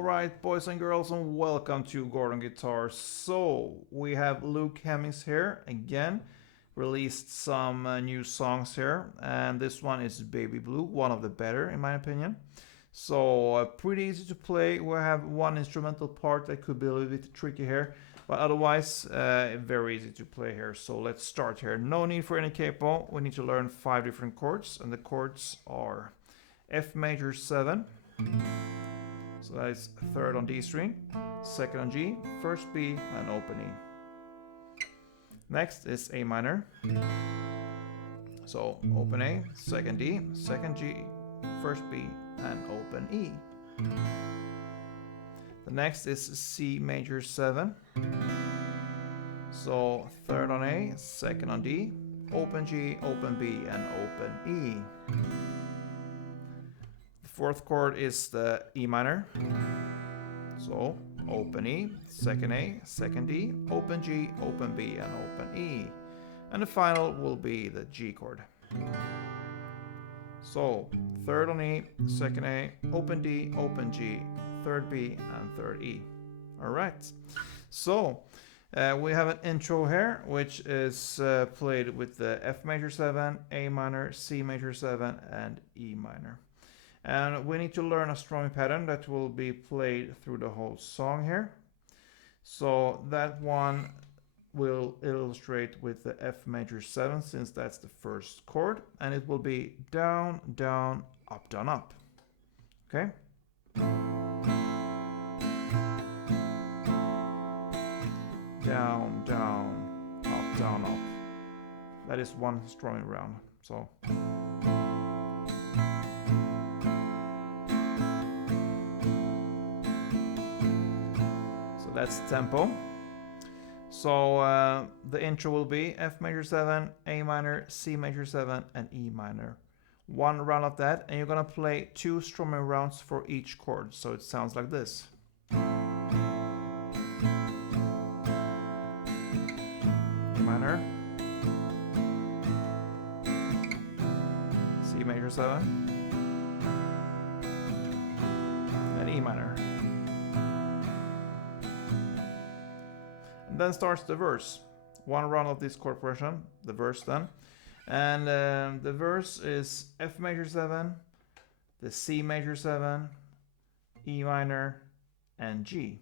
Alright, boys and girls, and welcome to Gordon Guitar. So, we have Luke Hemmings here again, released some new songs here, and this one is Baby Blue, one of the better in my opinion. So, pretty easy to play. We have one instrumental part that could be a little bit tricky here, but otherwise, very easy to play here. So, let's start here. No need for any capo. We need to learn 5 different chords, and the chords are F major 7. So that is third on D string, second on G, first B, and open E. Next is A minor. So open A, second D, second G, first B, and open E. The next is C major 7. So third on A, second on D, open G, open B, and open E. Fourth chord is the E minor. So open E, second A, second D, open G, open B, and open E. And the final will be the G chord. So third on E, second A, open D, open G, third B, and third E. Alright, so we have an intro here, which is played with the F major 7, A minor, C major 7, and E minor. And we need to learn a strumming pattern that will be played through the whole song here. So that one will illustrate with the F major 7, since that's the first chord, and it will be down, down, up, down, up. Okay? Down, down, up, down, up. That is one strumming round. So that's tempo. So the intro will be F major 7, A minor, C major 7, and E minor. One round of that, and you're gonna play 2 strumming rounds for each chord. So it sounds like this. A minor, C major 7, and E minor. Then starts the verse. One round of this chord progression, the verse then. And the verse is F major 7, the C major 7, E minor, and G.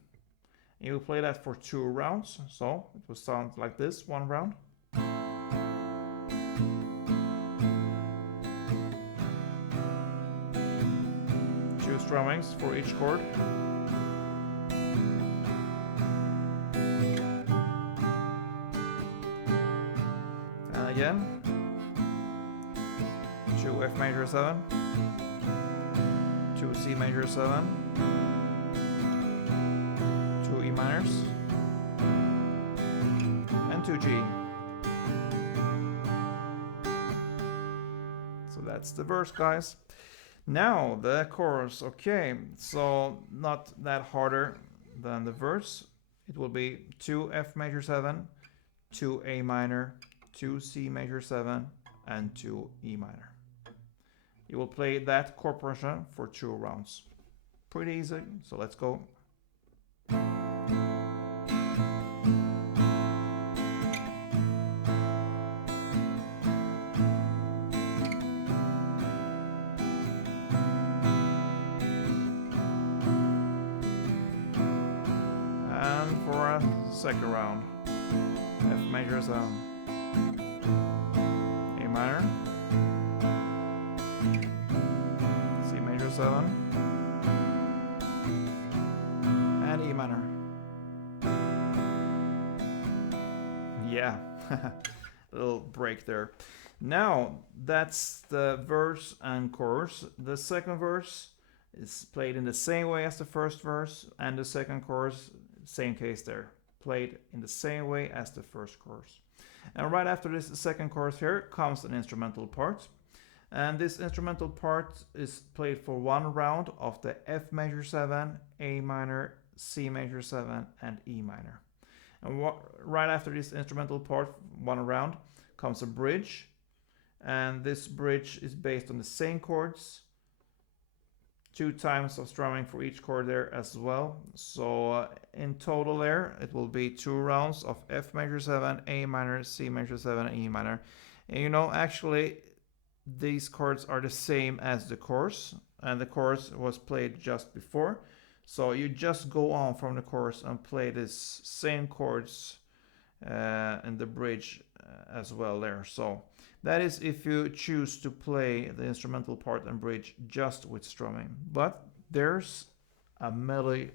You will play that for 2 rounds, so it will sound like this, one round. 2 strummings for each chord. Again, 2 F major 7, 2 C major 7, 2 E minors, and 2 G. So that's the verse, guys. Now the chorus. Okay, so not that harder than the verse. It will be 2 F major 7, 2 A minor, 2 C major 7, and 2 E minor. You will play that chord progression for 2 rounds. Pretty easy, so let's go. And for a second round, F major 7. A minor, C major 7, and E minor. Yeah, little break there. Now that's the verse and chorus. The second verse is played in the same way as the first verse, and the second chorus, same case there, played in the same way as the first chorus. And right after this second chorus here comes an instrumental part. And this instrumental part is played for 1 round of the F major 7, A minor, C major 7, and E minor. And right after this instrumental part, 1 round, comes a bridge. And this bridge is based on the same chords 2 times of strumming for each chord there as well. So in total there, it will be 2 rounds of F major 7, A minor, C major 7, and E minor. And you know, actually, these chords are the same as the chorus, and the chorus was played just before. So you just go on from the chorus and play this same chords in the bridge as well there. So that is if you choose to play the instrumental part and bridge just with strumming. But there's a melody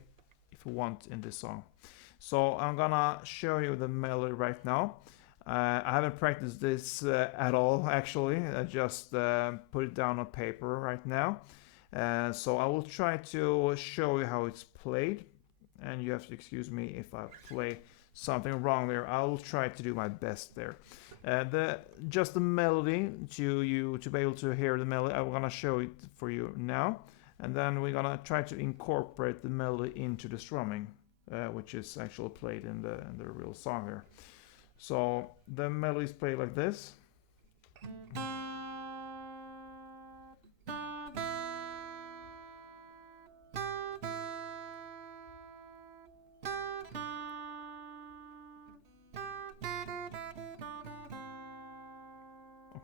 if you want in this song. So I'm gonna show you the melody right now. I haven't practiced this at all actually. I just put it down on paper right now. So I will try to show you how it's played, and you have to excuse me if I play something wrong there. I will try to do my best there. Just the melody to be able to hear the melody. I'm gonna show it for you now, and then we're gonna try to incorporate the melody into the strumming, which is actually played in the real song here. So the melody is played like this.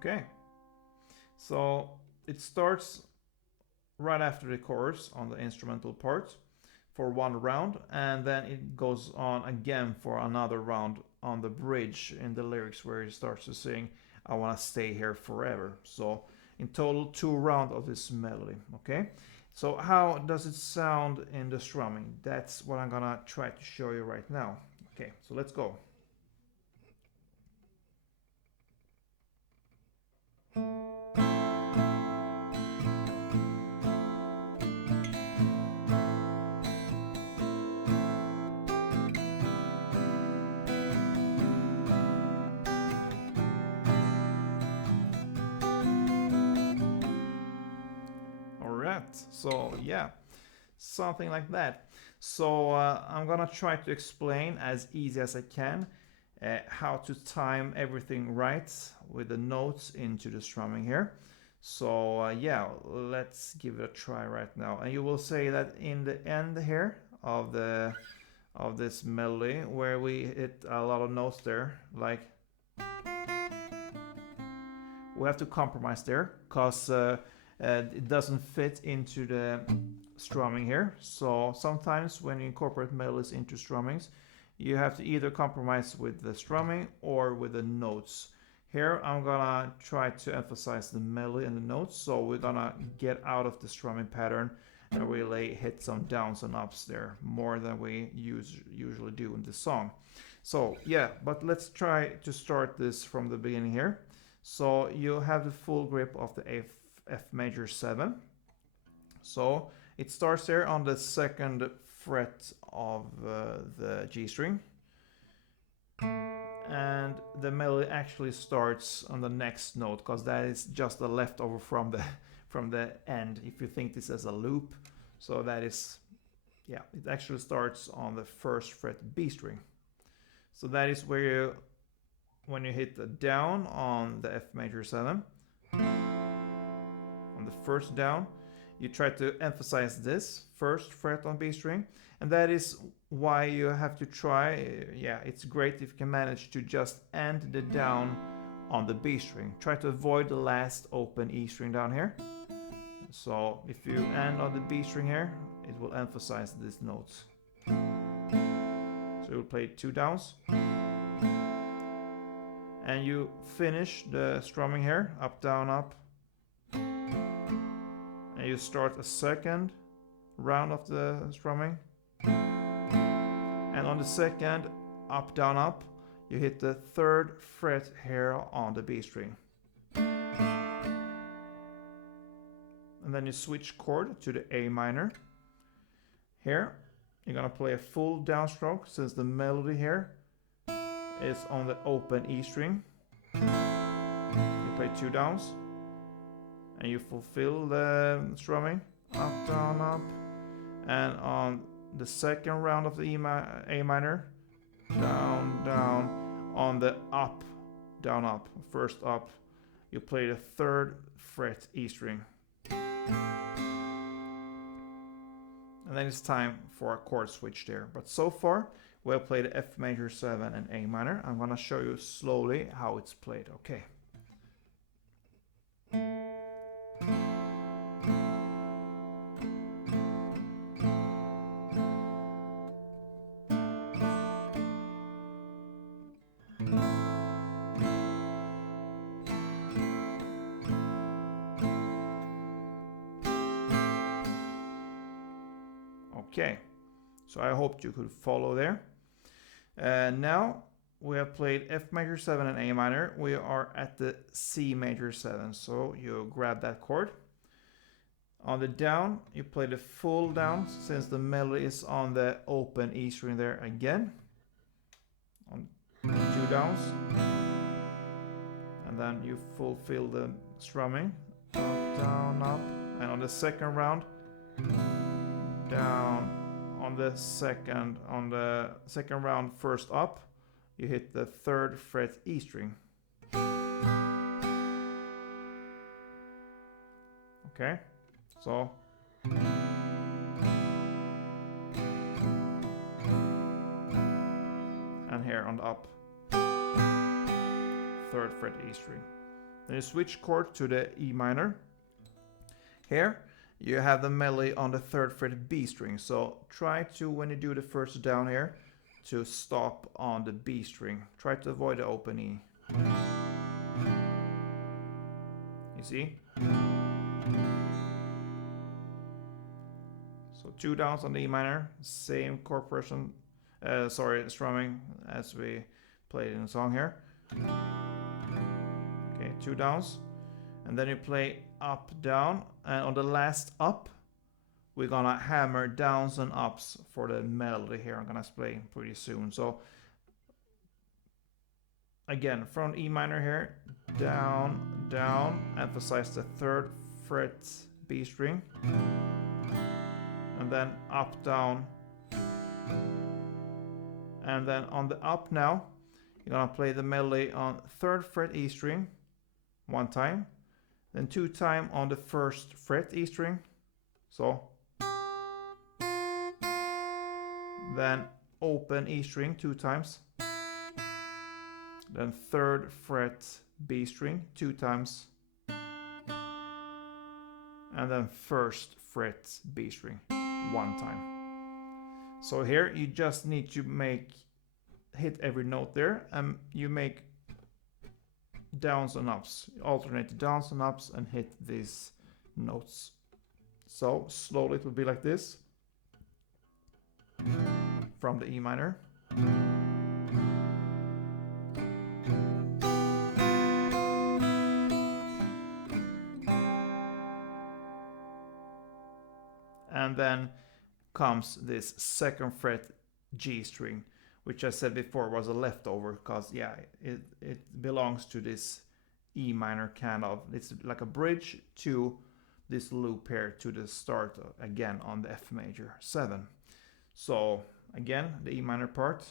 Okay, so it starts right after the chorus on the instrumental part for 1 round, and then it goes on again for another round on the bridge in the lyrics where he starts to sing I wanna stay here forever. So in total 2 rounds of this melody. Okay, so how does it sound in the strumming? That's what I'm gonna try to show you right now. Okay, so let's go. So yeah, something like that. So I'm gonna try to explain as easy as I can how to time everything right with the notes into the strumming here. So yeah, let's give it a try right now. And you will say that in the end here of this melody where we hit a lot of notes there, like we have to compromise there because it doesn't fit into the strumming here. So sometimes when you incorporate melodies into strummings, you have to either compromise with the strumming or with the notes. Here I'm gonna try to emphasize the melody and the notes, so we're gonna get out of the strumming pattern and really hit some downs and ups there more than we usually do in this song. So yeah, but let's try to start this from the beginning here. So you have the full grip of the F major 7. So it starts there on the 2nd fret of the G string, and the melody actually starts on the next note because that is just a leftover from the end. If you think this as a loop, so that is, yeah, it actually starts on the 1st fret B string. So that is where you, when you hit the down on the F major 7. On the first down, you try to emphasize this 1st fret on B string, and that is why you have to try, yeah, it's great if you can manage to just end the down on the B string. Try to avoid the last open E string down here. So if you end on the B string here, it will emphasize these notes. So you'll play 2 downs. And you finish the strumming here, up, down, up. And you start a 2nd round of the strumming. And on the 2nd, up, down, up, you hit the 3rd fret here on the B string. And then you switch chord to the A minor. Here, you're gonna play a full downstroke since the melody here is on the open E string. You play 2 downs. And you fulfill the strumming, up, down, up. And on the 2nd round of the A minor, down, down. On the up, down, up, 1st up, you play the 3rd fret E string. And then it's time for a chord switch there. But so far, we have played F major 7 and A minor. I'm gonna show you slowly how it's played, okay? Okay, so I hope you could follow there. Now we have played F major 7 and A minor. We are at the C major 7, so you grab that chord. On the down, you play the full down since the melody is on the open E string there again. On 2 downs. And then you fulfill the strumming. Up, down, up. And on the second round, down. On the second round, first up, you hit the 3rd fret E string. Okay, so and here on the up, 3rd fret E string. Then you switch chord to the E minor. Here you have the melody on the 3rd fret B string, so try to, when you do the first down here, to stop on the B string. Try to avoid the open E. You see? So 2 downs on the E minor, same chord progression, strumming as we played in the song here. Okay, 2 downs. And then you play up, down, and on the last up, we're gonna hammer downs and ups for the melody here. I'm gonna play pretty soon. So again, from E minor here, down, down, emphasize the 3rd fret B string, and then up, down, and then on the up now, you're gonna play the melody on 3rd fret E string 1 time, then 2 times on the 1st fret E string, so then open E string 2 times, then 3rd fret B string 2 times, and then 1st fret B string 1 time. So here you just need to hit every note there, and you make downs and ups. You alternate the downs and ups and hit these notes. So slowly it will be like this. From the E minor. And then comes this 2nd fret G string, which I said before was a leftover, because yeah, it belongs to this E minor kind of. It's like a bridge to this loop here to the start again on the F major 7. So again, the E minor part.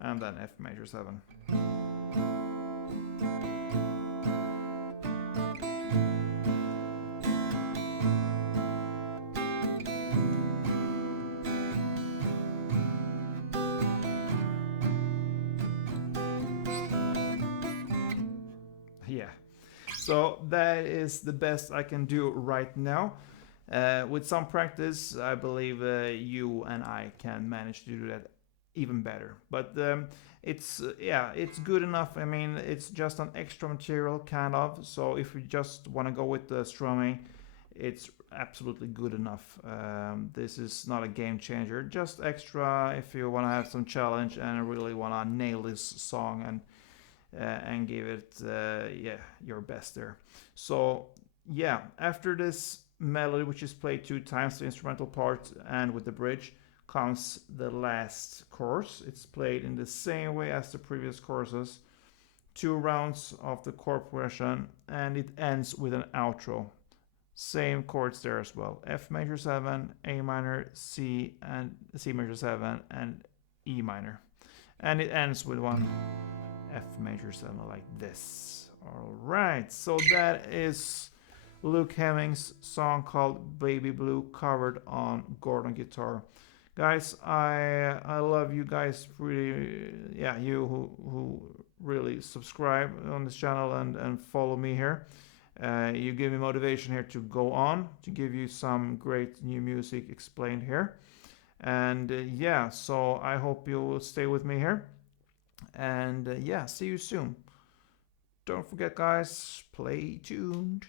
And then F major 7. Yeah, so that is the best I can do right now. With some practice, I believe you and I can manage to do that even better. But it's good enough. I mean, it's just an extra material kind of. So if you just want to go with the strumming, it's absolutely good enough. This is not a game changer, just extra if you want to have some challenge and really want to nail this song and give it your best there. So yeah, after this melody, which is played 2 times, the instrumental part and with the bridge, comes the last chorus. It's played in the same way as the previous choruses, 2 rounds of the chord progression, and it ends with an outro. Same chords there as well. F major 7, A minor, C, and C major 7, and E minor. And it ends with one F major 7 like this. All right, so that is Luke Hemmings' song called Baby Blue, covered on Gordon guitar. Guys, I love you guys, really. Yeah, you who really subscribe on this channel and follow me here. You give me motivation here to go on, to give you some great new music explained here. And yeah, so I hope you will stay with me here. And yeah, see you soon. Don't forget, guys, play tuned.